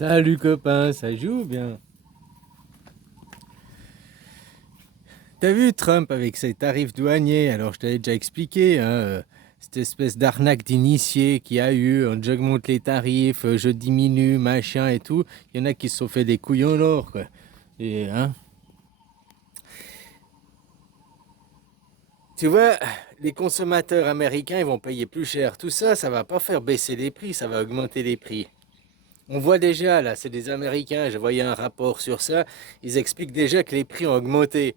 Salut copain, ça joue bien. T'as vu Trump avec ses tarifs douaniers? Alors je t'avais déjà expliqué, hein, cette espèce d'arnaque d'initié qu'il y a eu, j'augmente les tarifs, je diminue, machin et tout. Il y en a qui se sont fait des couilles en or, quoi. Et, hein, tu vois, les consommateurs américains, ils vont payer plus cher. Tout ça, ça va pas faire baisser les prix, ça va augmenter les prix. On voit déjà, là, c'est des Américains, je voyais un rapport sur ça, ils expliquent déjà que les prix ont augmenté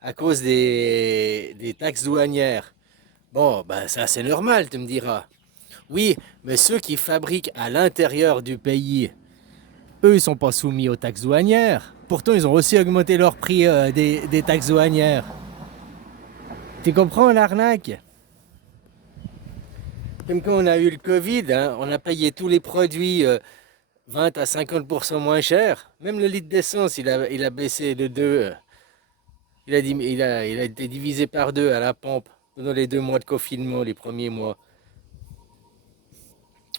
à cause des taxes douanières. Bon, ben ça c'est normal, tu me diras. Oui, mais ceux qui fabriquent à l'intérieur du pays, eux, ils sont pas soumis aux taxes douanières. Pourtant, ils ont aussi augmenté leur prix des taxes douanières. Tu comprends l'arnaque? Comme quand on a eu le Covid, hein, on a payé tous les produits 20 à 50% moins cher. Même le litre d'essence, il a baissé de 2. Il a été divisé par 2 à la pompe pendant les 2 mois de confinement, les premiers mois.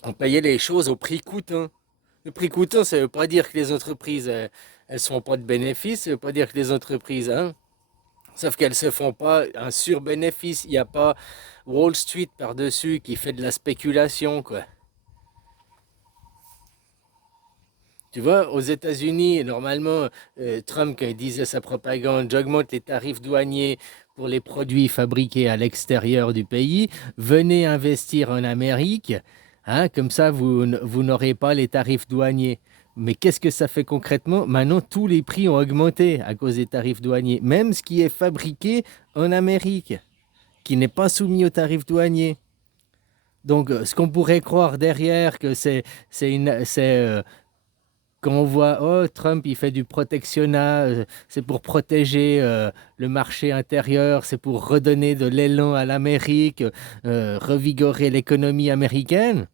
On payait les choses au prix coûtant. Le prix coûtant, ça ne veut pas dire que les entreprises, elles ne font pas de bénéfices, ça ne veut pas dire que les entreprises, hein, sauf qu'elles ne se font pas un surbénéfice. Il n'y a pas Wall Street par-dessus qui fait de la spéculation, quoi. Tu vois, aux États-Unis, normalement, Trump, quand il disait sa propagande, j'augmente les tarifs douaniers pour les produits fabriqués à l'extérieur du pays, venez investir en Amérique, hein, comme ça vous n'aurez pas les tarifs douaniers. Mais qu'est-ce que ça fait concrètement? Maintenant, tous les prix ont augmenté à cause des tarifs douaniers, même ce qui est fabriqué en Amérique, qui n'est pas soumis aux tarifs douaniers. Donc, ce qu'on pourrait croire derrière, que quand on voit, oh, Trump, il fait du protectionnat, c'est pour protéger le marché intérieur, c'est pour redonner de l'élan à l'Amérique, revigorer l'économie américaine.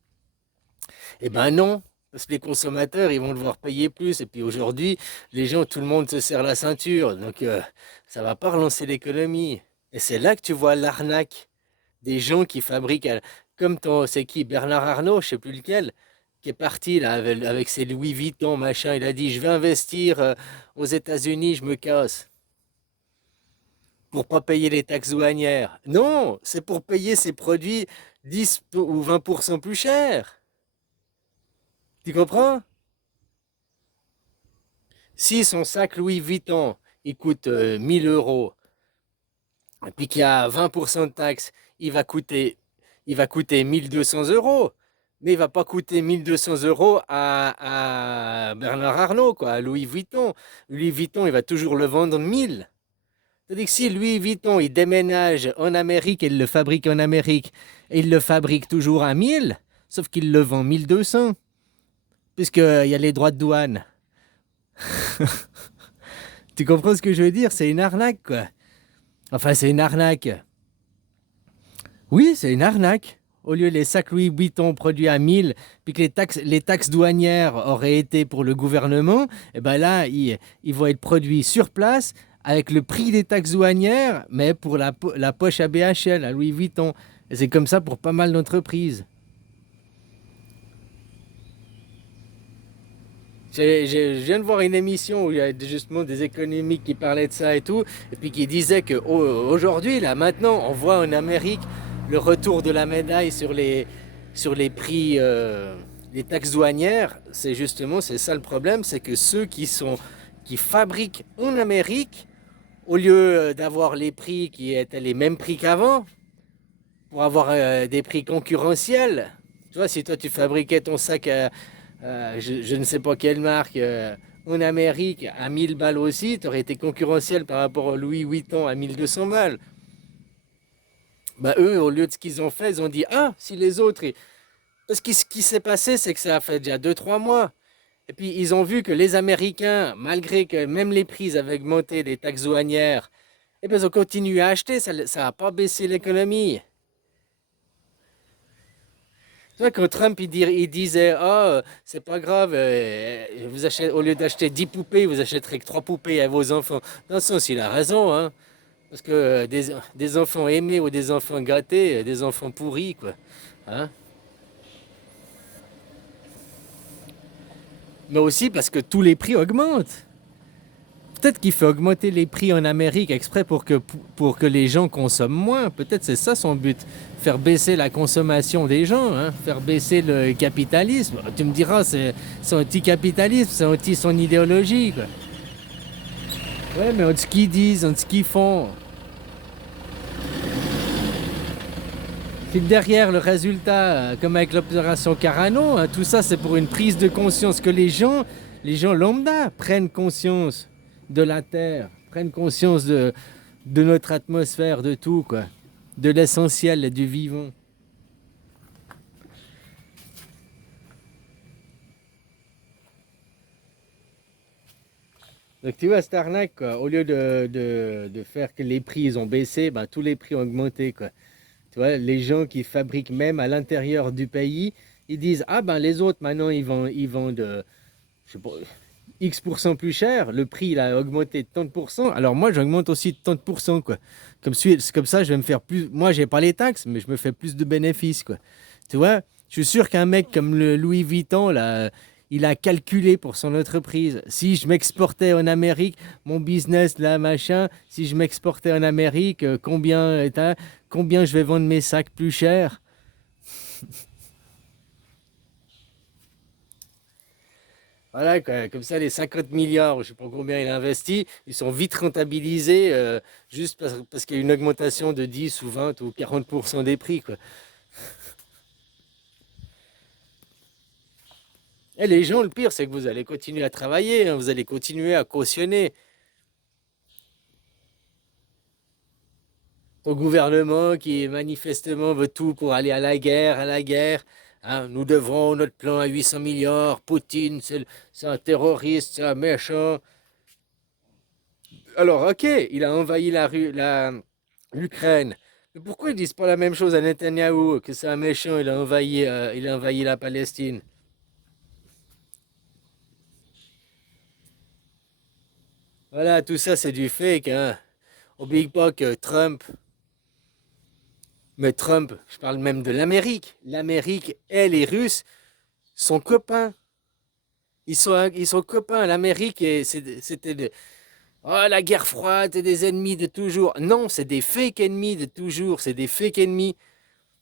Eh ben non, parce que les consommateurs, ils vont devoir payer plus. Et puis aujourd'hui, les gens, tout le monde se serre la ceinture. Donc ça va pas relancer l'économie. Et c'est là que tu vois l'arnaque des gens qui fabriquent, comme ton, c'est qui, Bernard Arnault, je sais plus lequel, qui est parti là avec ses Louis Vuitton, machin. Il a dit, je vais investir aux États-Unis, je me casse pour pas payer les taxes douanières. Non, c'est pour payer ses produits 10 ou 20% plus cher. Tu comprends? Si son sac Louis Vuitton, il coûte 1000 euros, et puis qu'il y a 20% de taxes, il va coûter, il va coûter 1200 euros. Mais il va pas coûter 1200 euros à Bernard Arnault, quoi, à Louis Vuitton. Louis Vuitton, il va toujours le vendre 1000. C'est-à-dire que si Louis Vuitton, il déménage en Amérique et il le fabrique en Amérique, et il le fabrique toujours à 1000, sauf qu'il le vend 1200, puisqu'il y a les droits de douane. Tu comprends ce que je veux dire? C'est une arnaque, quoi. Enfin, c'est une arnaque. Oui, c'est une arnaque. Au lieu les sacs Louis Vuitton produits à 1000, puis que les taxes douanières auraient été pour le gouvernement, et ben là, ils vont être produits sur place avec le prix des taxes douanières, mais pour la poche à BHL, à Louis Vuitton. Et c'est comme ça pour pas mal d'entreprises. Je viens de voir une émission où il y a justement des économistes qui parlaient de ça et tout, et puis qui disaient que aujourd'hui, là, maintenant, on voit en Amérique le retour de la médaille sur les prix, les taxes douanières. C'est ça le problème, c'est que ceux qui fabriquent en Amérique, au lieu d'avoir les prix qui étaient les mêmes prix qu'avant, pour avoir des prix concurrentiels. Tu vois, si toi tu fabriquais ton sac je ne sais pas quelle marque en Amérique à 1000 balles aussi, tu aurais été concurrentiel par rapport au Louis Vuitton à 1200 balles. Bah eux, au lieu de ce qu'ils ont fait, ils ont dit, ah, si les autres... Parce que ce qui s'est passé, c'est que ça a fait déjà 2 3 mois. Et puis ils ont vu que les Américains, malgré que même les prix avaient augmenté, les taxes douanières, et bien ils ont continué à acheter, ça n'a pas baissé l'économie. Tu vois, quand Trump il disait, ah, c'est pas grave, au lieu d'acheter 10 poupées, vous achèterez que 3 poupées à vos enfants. Dans ce sens, il a raison, hein. Parce que des enfants aimés ou des enfants gâtés, des enfants pourris, quoi. Hein? Mais aussi parce que tous les prix augmentent. Peut-être qu'il fait augmenter les prix en Amérique exprès pour que les gens consomment moins. Peut-être c'est ça son but. Faire baisser la consommation des gens, hein, faire baisser le capitalisme. Tu me diras, c'est anti-capitalisme, c'est anti son idéologie, quoi. Ouais, mais on ce qu'ils disent, on ce qu'ils font. Puis derrière le résultat, comme avec l'opération Carano, hein, tout ça c'est pour une prise de conscience que les gens lambda prennent conscience de la Terre, prennent conscience de notre atmosphère, de tout, quoi, de l'essentiel et du vivant. Donc tu vois, cette arnaque, quoi, au lieu de faire que les prix ils ont baissé, ben, tous les prix ont augmenté, quoi. Tu vois, les gens qui fabriquent même à l'intérieur du pays, ils disent, ah ben les autres maintenant ils vendent je sais pas, X% plus cher, le prix il a augmenté de tant de pourcents, alors moi j'augmente aussi de tant de pourcents, quoi. Comme ça, je vais me faire plus. Moi, j'ai pas les taxes, mais je me fais plus de bénéfices, quoi. Tu vois, je suis sûr qu'un mec comme le Louis Vuitton, là, il a calculé pour son entreprise. Si je m'exportais en Amérique, mon business, là, machin, si je m'exportais en Amérique, combien je vais vendre mes sacs plus cher? Voilà, quoi. Comme ça, les 50 milliards, je sais pas combien il a investi, ils sont vite rentabilisés juste parce qu'il y a une augmentation de 10 ou 20 ou 40% des prix, quoi. Et les gens, le pire, c'est que vous allez continuer à travailler, hein, vous allez continuer à cautionner. Ton gouvernement qui manifestement veut tout pour aller à la guerre, à la guerre. Hein, nous devons notre plan à 800 milliards. Poutine, c'est un terroriste, c'est un méchant. Alors, ok, il a envahi l'Ukraine. Mais pourquoi ils disent pas la même chose à Netanyahou, que c'est un méchant, il a envahi la Palestine? Voilà, tout ça, c'est du fake, hein. Oublie pas que Trump, mais Trump, je parle même de l'Amérique. L'Amérique et les Russes sont copains. Ils sont copains. L'Amérique, oh, la guerre froide, c'est des ennemis de toujours. Non, c'est des fake ennemis de toujours. C'est des fake ennemis.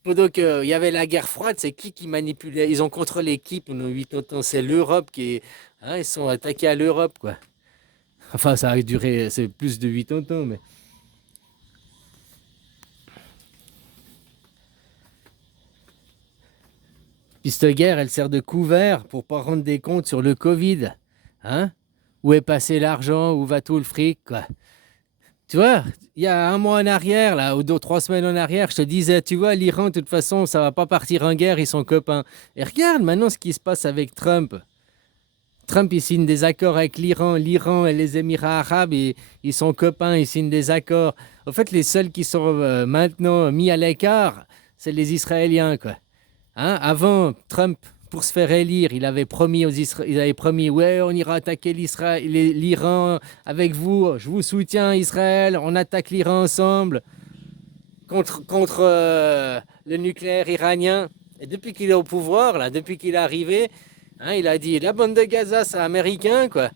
Pendant qu'il y avait la guerre froide, c'est qui manipulait? Ils ont contrôlé qui pendant 80 ans? C'est l'Europe qui est. Hein, ils sont attaqués à l'Europe, quoi. Enfin, ça a duré, c'est plus de 80 ans, mais. Puis cette guerre, elle sert de couvert pour pas rendre des comptes sur le Covid. Hein? Où est passé l'argent? Où va tout le fric, quoi? Tu vois, il y a un mois en arrière, là, ou 3 semaines en arrière, je te disais, tu vois, l'Iran, de toute façon, ça va pas partir en guerre, ils sont copains. Et regarde maintenant ce qui se passe avec Trump. Trump, il signe des accords avec l'Iran. L'Iran et les Émirats arabes, ils sont copains, ils signent des accords. En fait, les seuls qui sont maintenant mis à l'écart, c'est les Israéliens, quoi. Hein, avant, Trump, pour se faire élire, il avait promis, ouais, on ira attaquer l'Iran avec vous, je vous soutiens, Israël, on attaque l'Iran ensemble contre le nucléaire iranien. Et depuis qu'il est au pouvoir, là, depuis qu'il est arrivé, hein, il a dit, la bande de Gaza, c'est américain, quoi.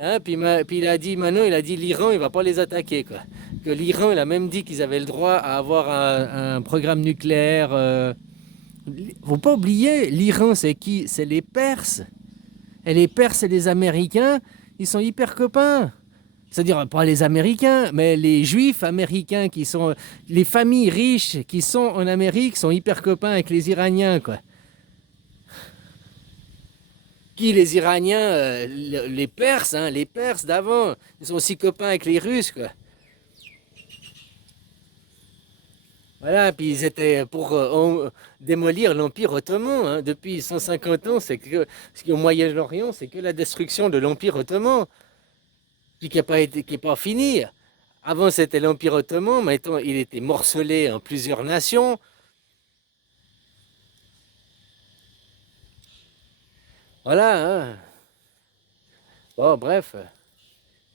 Hein, puis il a dit, maintenant, il a dit, l'Iran, il va pas les attaquer, quoi. Que l'Iran, il a même dit qu'ils avaient le droit à avoir un programme nucléaire. Faut pas oublier, l'Iran, c'est qui? C'est les Perses. Et les Perses et les Américains, ils sont hyper copains. C'est-à-dire pas les Américains, mais les Juifs américains qui sont... Les familles riches qui sont en Amérique sont hyper copains avec les Iraniens, quoi. Qui, les Iraniens, les Perses, hein, les Perses d'avant, ils sont aussi copains avec les Russes, quoi. Voilà, puis ils étaient pour démolir l'Empire ottoman, hein. Depuis 150 ans, c'est que ce qui est au Moyen-Orient, c'est que la destruction de l'Empire ottoman, puis qui est pas fini. Avant, c'était l'Empire ottoman, maintenant, il était morcelé en plusieurs nations. Voilà, hein. Bon, bref,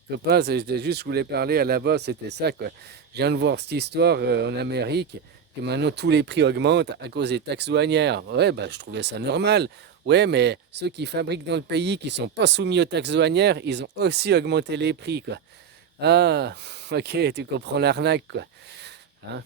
copain, je voulais parler à la base, c'était ça, quoi. Je viens de voir cette histoire en Amérique, que maintenant tous les prix augmentent à cause des taxes douanières. Ouais, bah, je trouvais ça normal. Ouais, mais ceux qui fabriquent dans le pays, qui sont pas soumis aux taxes douanières, ils ont aussi augmenté les prix, quoi. Ah, ok, tu comprends l'arnaque, quoi. Hein.